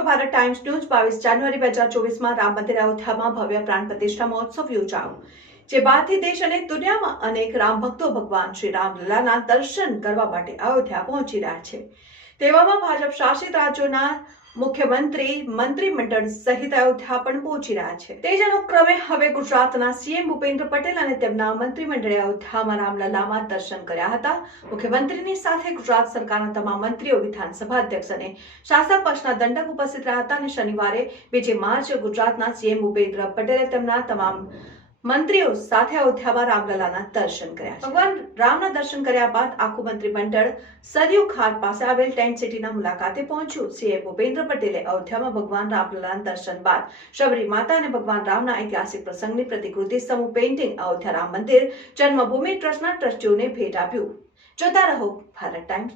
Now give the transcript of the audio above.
છો Bharat times news 22 જાન્યુઆરી 2024 રામ મંદિર અયોધ્યામાં ભવ્ય પ્રાણ પ્રતિષ્ઠા મહોત્સવ યોજાયો, જે બાદથી દેશ અને દુનિયામાં અનેક રામ ભક્તો ભગવાન શ્રી રામલલાના દર્શન કરવા માટે અયોધ્યા પહોંચી રહ્યા છે। તેવામાં ભાજપ શાસિત રાજ્યોના મુખ્યમંત્રી મંત્રીમંડળ સહિત અયોધ્યા પણ પહોંચી રહ્યા છે। તે જ અનુક્રમે હવે ગુજરાતના સીએમ ભૂપેન્દ્ર પટેલ અને તેમના મંત્રીમંડળે અયોધ્યામાં રામલલામાં દર્શન કર્યા હતા। મુખ્યમંત્રીની સાથે ગુજરાત સરકારના તમામ મંત્રીઓ, વિધાનસભા અધ્યક્ષ અને શાસક પક્ષના દંડક ઉપસ્થિત રહ્યા હતા અને શનિવારે 2 માર્ચ ગુજરાતના સીએમ ભૂપેન્દ્ર પટેલે તેમના તમામ મંત્રીઓ સાથે અયોધ્યામાં રામલલાના દર્શન કર્યા છે। ભગવાન રામના દર્શન કર્યા બાદ આખું મંત્રીમંડળ સરયુ ઘાટ પાસે આવેલ ટેન્ટ સિટીના મુલાકાતે પહોંચ્યું। સીએમ ભૂપેન્દ્ર પટેલે અયોધ્યામાં ભગવાન રામલલાના દર્શન બાદ શબરી માતા અને ભગવાન રામના ઐતિહાસિક પ્રસંગની પ્રતિકૃતિ સમૂહ પેઇન્ટિંગ અયોધ્યા રામ મંદિર જન્મભૂમિ ટ્રસ્ટના ટ્રસ્ટીઓને ભેટ આપ્યું। જોતા રહો ભારત ટાઈમ્સ।